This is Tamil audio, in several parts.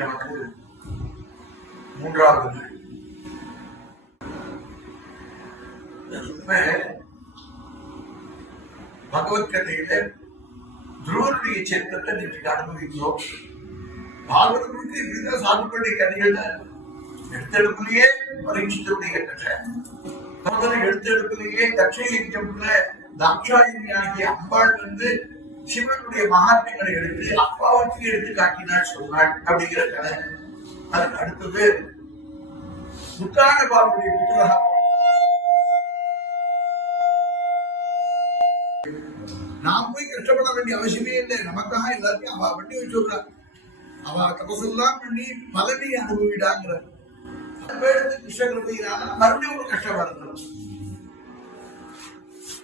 நமக்கு மூன்றாவது. நாள் உண்மை பகவத்கதையில துருவனுடைய சரித்திரத்தை நேற்று அனுபவிக்கிறோம். பாகவதற்கு இப்படிதான் சாதுக்களுடைய கதைகள் தான். எடுத்தெடுப்புலயே பரீட்சித்தருடைய கதை. முதல்ல எடுத்தெடுப்புலயே தட்சயஜம்ல தாட்சாயினி ஆகிய அம்பாள் வந்து சிவனுடைய மகாத்மியங்களை எடுத்து அப்பாவுக்கு எடுத்து காட்டினார் சொன்னாள் அப்படிங்கிற கதை. அதுக்கு அடுத்தது முத்தான பாபுடைய புத்தகம் நாம் போய் கஷ்டப்பட வேண்டிய அவசியமே இல்லை. நமக்காக எல்லாத்தையும் அவ பண்ணி வச்சுடுறா. அவ தபசெல்லாம் பண்ணி பலனை அனுபவிடாங்கிற எடுத்து கிருஷ்ணகிருபையினால மறுபடியும் ஒரு கஷ்டம் வரணும்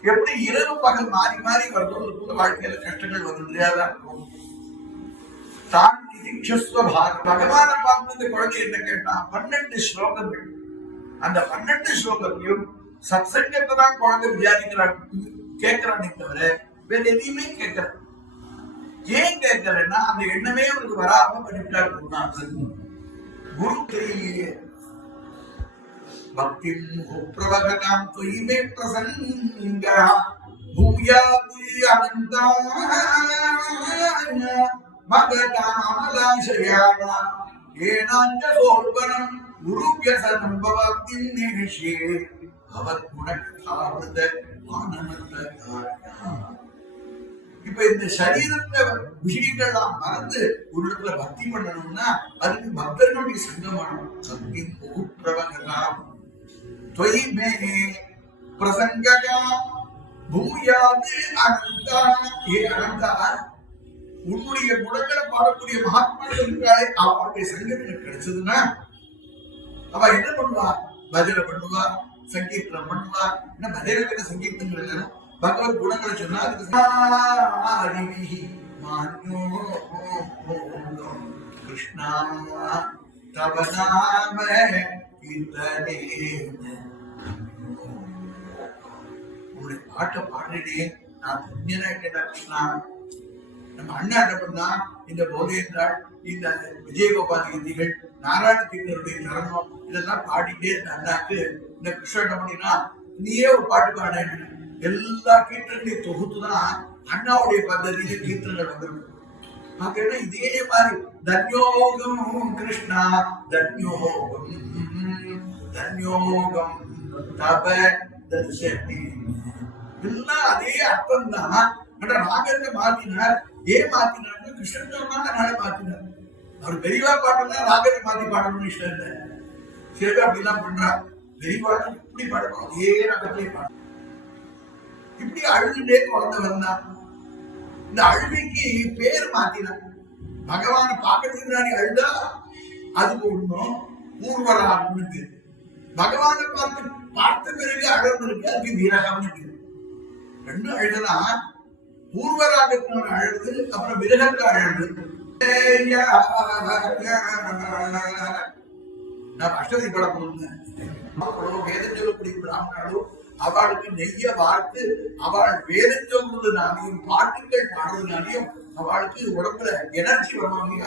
எப்படி இரவு பகல் மாறி மாறி வருதோ அது போல வாழ்க்கையில கஷ்டங்கள் வந்துதான் இருக்கும் தான் பகவான பார்த்து இந்த குழந்தை என்ன கேட்டா பன்னெண்டு ஸ்லோகங்கள். அந்த பன்னெண்டு ஸ்லோகத்தையும் சத்சங்கத்தை தான் குழந்தை விசாரிக்கிறான் கேட்கிறானே தவிர வேற எதையுமே கேட்கல. ஏன் கேட்கலன்னா அந்த எண்ணமே அவனுக்கு வராம பண்ணிட்டாரு குருநாதன் குரு தெரியலையே. भक्तिं प्रवगतां त्वयि मे प्रसङ्गः भूयाति अनन्ताय मगतामलाशयान येनाञ्च सोल्बनं गुरुव्यसनं भवतिं निरिष्ये भवद्गुणकथामृत ஆனந்ததாயா இப்ப இந்த சரீரத்தை விஷயங்கள்லாம் மறந்து ஒரு இடத்துல பக்தி பண்ணணும்னா அதுக்கு பக்தர்களுடைய சங்கம் வேணும் சக்தி பிரபகலாம் त्वयि मे பிரசங்ககா பூயாது அனந்தா ஏ அனந்தா உன்னுடைய குணங்களை பாடக்கூடிய மகாத்மாக்கள் இருக்கிறாய். அவருடைய சங்கம் எனக்கு கிடைச்சதுன்னா அவ என்ன பண்ணுவா? பஜனை பண்ணுவா சங்கீர்த்தனம் பண்ணுவா. என்ன பஜனை சங்கீர்த்தங்கள் இல்லைன்னா பகவத் குணங்களை சொன்னா அதுக்கு கிருஷ்ணா தவ நாம கீர்த்தனே உங்களுடைய பாட்டை பாடினே நான் புண்ணியனாயிட்டேன் கிருஷ்ணா நம்ம அண்ணா என்ன பண்ணா இந்த போதேந்திராள் இந்த விஜயகோபால் கீதிகள் நாராயண தீர்த்தருடைய தரணும் இதெல்லாம் பாடிட்டே இந்த அண்ணாக்கு இந்த கிருஷ்ணன் என்ன பண்ணினா நீயே ஒரு பாட்டு பாட எல்லா கீர்த்தனையும் தொகுத்துதான் அண்ணாவுடைய பద్ధதியில கீர்த்தனை வந்திருக்கு பார்த்தீங்கன்னா இதே மாதிரி தன்யோகம் கிருஷ்ணா தன்யோகம் தன்யோகம் தப தரிசனி எல்லாம் அதே அர்த்தம் தான் ஆனா ராகத்தை மாத்தினார் ஏன் மாத்தினார் கிருஷ்ணன் சொன்னாங்க அதனால மாத்தினார். அவர் பெரியவா பாட்டுனா ராகத்தை மாத்தி பாடணும்னு இஷ்டம் இல்லை. சில அப்படிலாம் பண்றார். பெரியவாடம் இப்படி பாடணும். அதே ராகத்திலே பாடணும். இப்படி அழுதுட்டே குழந்தை வந்தான் இந்த அழுகைக்கு பேர் மாத்தினான் பகவான பார்க்கறதுக்கு முன்னாடி அழுதா அதுக்கு ஒண்ணும் பூர்வராகம்னு பேர். பகவானை பார்த்து பார்த்த பிறகு அழகு அதுக்கு வீரகம்னு பேரு ரெண்டும் அழுதலாம் பூர்வராகத்தினோட அழுது அப்புறம் விரகத்துல அழுது. நான் அஷ்டதி படம் கொடுத்தேன் வேதம் சொல்லக்கூடிய பிராமணாலும் அவளுக்கு நெய்ய வார்த்து அவள் வேதம் சொல்றதுனாலையும் பாட்டுகள் பாடுறதுனாலையும் அவளுக்கு உடம்புல எனர்ஜி வருவாங்க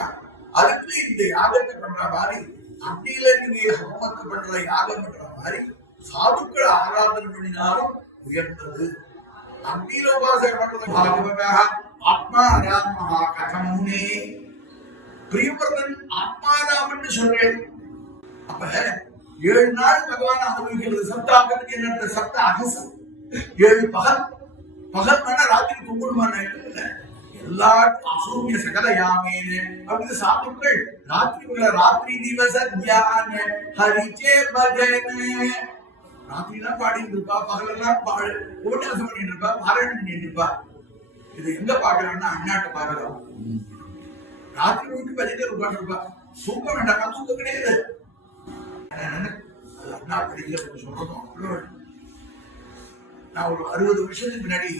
அதுக்கு இந்த யாகத்தை பண்ற மாதிரி அன்னில நீங்க ஹோமத்தை பண்ற யாகம் பண்ற மாதிரி சாதுக்கள் ஆராதனை பண்ணினாலும் உயர்ந்தது. அக்னியில உபாசனை பண்றது பாகவதாக ஆத்மா ராமஹா கதம் முனே பிரியவர்தன் ஆத்மாராமன் சொல்றேன். அப்ப ஏழு நாள் பகவான் அனுபவிக்கிறது சப்தாகத்துக்கு என்ன சப்த அகசு. ஏழு பகல். பகல் பண்ண ராத்திரி தூங்கணுமான எல்லா அசூரிய சகல யாமேனு அப்படின்னு சாதுக்கள். ராத்திரி உள்ள ராத்திரி திவச தியான. ஹரிச்சே பஜன. ராத்திரிலாம் பாடிட்டு இருப்பா பகலெல்லாம் பாடு உபன்யாசம் பண்ணிட்டு இருப்பா பாராயணம் பண்ணிட்டு இருப்பா இது எங்க பாக்குறான்னா அண்ணாட்ட பாக்குறோம் ராத்திரி விட்டு பஜனை உட்காந்துருப்பா தூக்க வேண்டாம்? தூக்க கிடையாது. அண்ணா படிக்கல சொல்றதும் நான் ஒரு அறுபது வருஷத்துக்கு முன்னாடி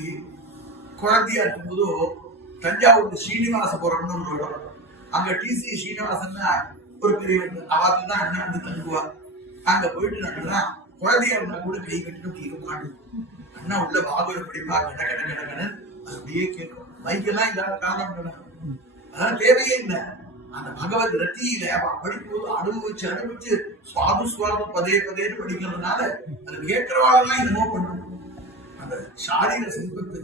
குழந்தையா இருக்கும்போது தஞ்சாவூர் ஸ்ரீனிவாசபுரம்னு ஒரு இடம். அங்க டிசி ஸ்ரீனிவாசன் ஒரு பெரிய அவாத்துல தான் அண்ணா வந்து தங்குவா அங்க போயிட்டு நாங்கெல்லாம் குழந்தைய இருந்தா கூட கை கட்டிட்டு அப்படி உட்காந்து அண்ணா உள்ள பாகவத படிப்பா கட கட கட கட. அப்படியே கேட்கும். மைக்கெல்லாம் இல்லாத காரணம் அதெல்லாம் தேவையே இல்லை. அந்த பகவத் ரத்தியில அவ படிக்கும்போது அனுபவிச்சு அனுபவிச்சு சுவாது சுவாது பதே பதேன்னு படிக்கிறதுனால அது கேட்கிறவாளெல்லாம் என்னமோ பண்ணும். அந்த சாரீர சம்பத்து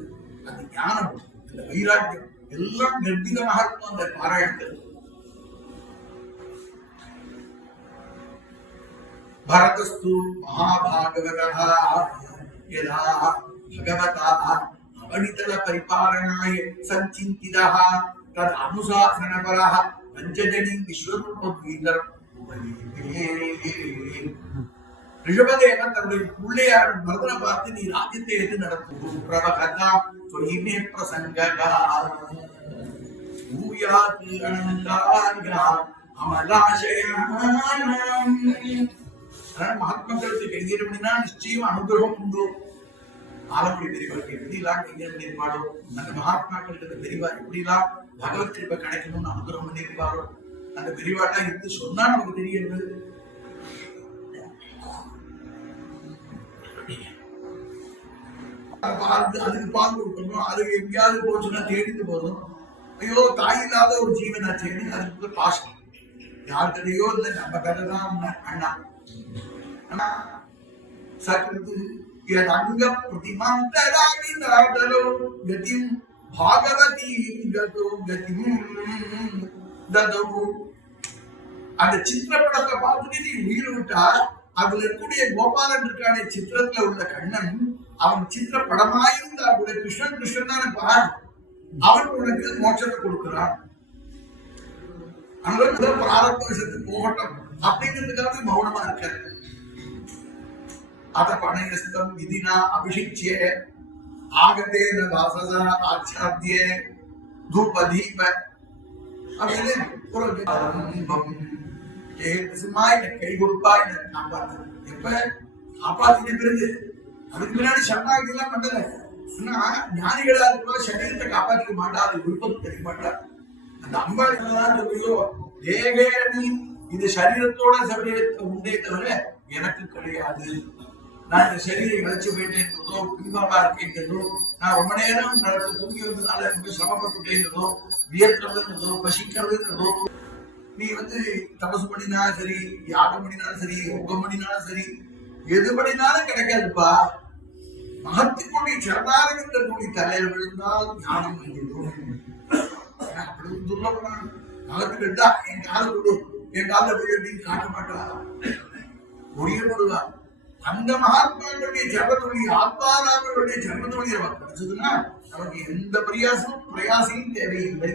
அந்த ஞானம் அந்த வைராக்கியம் எல்லாம் நிர்பிதமாக இருக்கும் அந்த பாராயணத்தில். ಭರತಸ್ತು ಮಹಾಭಾಗವತಃ ಯದಾ ಭಗವತ ಅವನಿತನ ಪರಿಪಾಲನಾಯ ಸಂಚಿಂತಿದ ತದ ಅನುಶಾಸನಪರ ಪಂಚಜನಿ ವಿಶ್ವರೂಪ ಬೀದರ್ ரிஷபதேவன் தன்னுடைய பிள்ளையார் மருதனை பார்த்து நீ ராஜ்யத்தை எடுத்து நடத்தும் பிரபகதா தொய்மே பிரசங்ககா பூயாத்து அனந்தான் அமலாசயான் அதனால மகாத்மாக்களுக்கு கையேற அப்படின்னா நிச்சயம் அனுகிரகம் உண்டு ஆலமுடி பெரியவருக்கு எப்படிலாம் கையேற பண்ணியிருப்பாரோ அந்த மகாத்மாக்களுக்கு பெரியவா எப்படிலாம் பகவத் கிருப்பை கிடைக்கணும்னு அனுகிரகம் பண்ணியிருப்பாரோ அந்த பெரியவாட்டா இருந்து சொன்னா நமக்கு தெரியுது பார்த்து அதுக்கு பால் கொடுக்கணும் அது எங்கேயாவது போச்சுன்னா தேடிட்டு போதும் ஐயோ தாய் இல்லாத ஒரு ஜீவனாச்சேன்னு அதுக்கு பாசம் யார்கிட்டயோ இந்த நம்ம கதை தான் அண்ணா அண்ணா சற்று எதங்க பிரதிமந்தராகிதரோ கதியும் பாகவதி கதோ கதிம் ததோ அந்த சித்திரப்படத்தை பார்த்துட்டு நீ உயிர் விட்டா அதுல இருக்கக்கூடிய கோபாலன் இருக்கானே சித்திரத்துல உள்ள கண்ணன். அவன் சித்திர படமாயிருந்தா கூட கிருஷ்ணன் கிருஷ்ணன் தானே அவன் உனக்கு மோட்சத்தை கொடுக்கிறான். நம்மளுக்கு பிராரத்த விஷயத்துக்கு போகட்டும். அப்படிங்கிறதுக்காக மௌனமா இருக்காரு. அத பணயஸ்தம் விதினா அபிஷிச்சிய ஆகத்தே ந வாசசா ஆச்சாத்திய தூப தீப அப்படின்னு ஒரு ஆரம்பம். சும்மா என்னை கை கொடுப்பா என்னை காப்பாத்து. எப்ப? காப்பாத்தின பிறகு. அதுக்கு முன்னாடி சரணாகி எல்லாம் ஞானிகளா இருக்கிறோம் சரீரத்தை காப்பாத்திக்க மாட்டா அது விருப்பம் தெரிய மாட்டார் அந்த அம்பாள் என்னதான் சொல்லியோ நீ இது சரீரத்தோட சரீரத்தை உண்டே தவிர எனக்கு கிடையாது. நான் இந்த சரீரை இழைச்சு போயிட்டேன்றதோ பின்பாடா இருக்கேன்றதோ நான் ரொம்ப நேரம் நடந்து தூங்கி வந்ததுனால ரொம்ப சிரமப்பட்டுட்டேன்றதோ வியர்க்கிறதுன்றதோ பசிக்கிறதுன்றதோ நீ வந்து தபசு பண்ணினாலும் சரி யாகம் பண்ணினாலும் சரி யோகம் பண்ணினாலும் சரி எது பண்ணினாலும் கிடைக்காதுப்பா. மகத்துக்குடைய சரணாரங்கிற தலையில் விழுந்தால் ஞானம் வந்துடும் அப்படி துர்லபமான மகத்துக்கு இருந்தா என் காலை கொடு என் காலில் போய் அப்படின்னு காட்ட மாட்டா. ஒடியப்படுவா அந்த மகாத்மாக்களுடைய ஜபத்தொழி ஆத்மாராமருடைய ஜன்மத்தொழி அவர் கிடைச்சதுன்னா நமக்கு எந்த பிரயாசமும் பிரயாசையும் தேவையில்லை.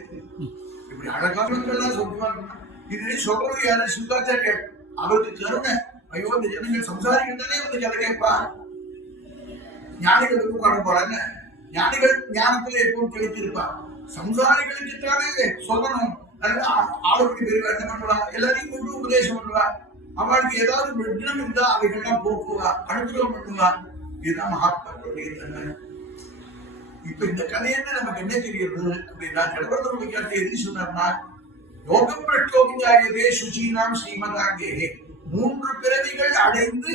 இப்படி அழகானங்கள்லாம் சொல்லுவாங்க. இதுவே சொல்றது யாரு? சுத்தாச்சாரியர் அவருக்கு கருணை. ஐயோ இந்த ஜனங்கள் சம்சாரிகள் தானே வந்து கதை கேட்பா? ஞானிகள் காண போறாங்க. ஞானிகள் ஞானத்துல எப்பவும் தெளித்திருப்பா சம்சாரிகளுக்குத்தானே சொல்லணும் ஆளுக்கு பெரிய என்ன பண்ணுவா? எல்லாரையும் கொண்டு உபதேசம் பண்ணுவா. அவளுக்கு ஏதாவது விக்னம் இருந்தா அவைகள்லாம் போக்குவா அனுகிரகம் பண்ணுவா. இதுதான் மகாத்மாக்களுடைய தன்மை. இப்ப இந்த கதையில நமக்கு என்ன தெரியுது அப்படின்னா கடவுள் எது சொன்னார்னா யோகம் பிரட்டோகிதாயதே சுச்சீனாம் ஸ்ரீமதாங்கே. மூன்று பிறவிகள் அடைந்து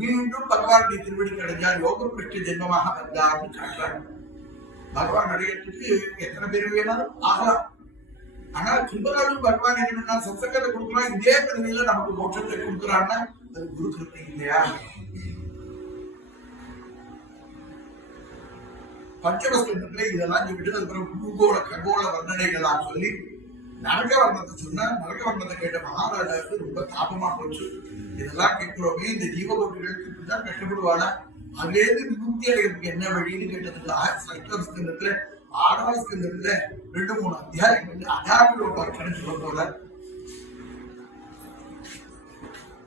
மீண்டும் பகவானுடைய திருவடி அடைஞ்சார் யோக பிரஷ்ட ஜென்மமாக வந்தார்னு காட்டுறாங்க. பகவான் அடையத்துக்கு எத்தனை பேர் வேணாலும் ஆகலாம். ஆனா கிருபனாலும் பகவான் என்ன சத்சங்கத்தை கொடுக்குறான் இதே பிறவியில நமக்கு மோட்சத்தை கொடுக்குறான்னா அது குரு கிருப்பை இல்லையா? பஞ்சமஸ்கந்தத்துல இதெல்லாம் சொல்லிட்டு அதுக்கப்புறம் பூகோள ககோள வர்ணனைகள்லாம் சொல்லி நரக வர்ணத்தை சொன்னா நரக வர்ணத்தை கேட்ட மகாராஜாவுக்கு ரொம்ப தாபமா போச்சு. இதெல்லாம் கேட்கிறோமே இந்த ஜீவகோட்டிகளுக்கு இப்படிதான் கஷ்டப்படுவானா அதுலேருந்து விமுக்தி அடைகிறதுக்கு என்ன வழின்னு கேட்டதுக்கு சைக்கோஸ்கந்தத்துல ஆறாவது ஸ்கந்தத்துல ரெண்டு மூணு அத்தியாயங்கள் அஜாமில் உட்கார கொண்டு போல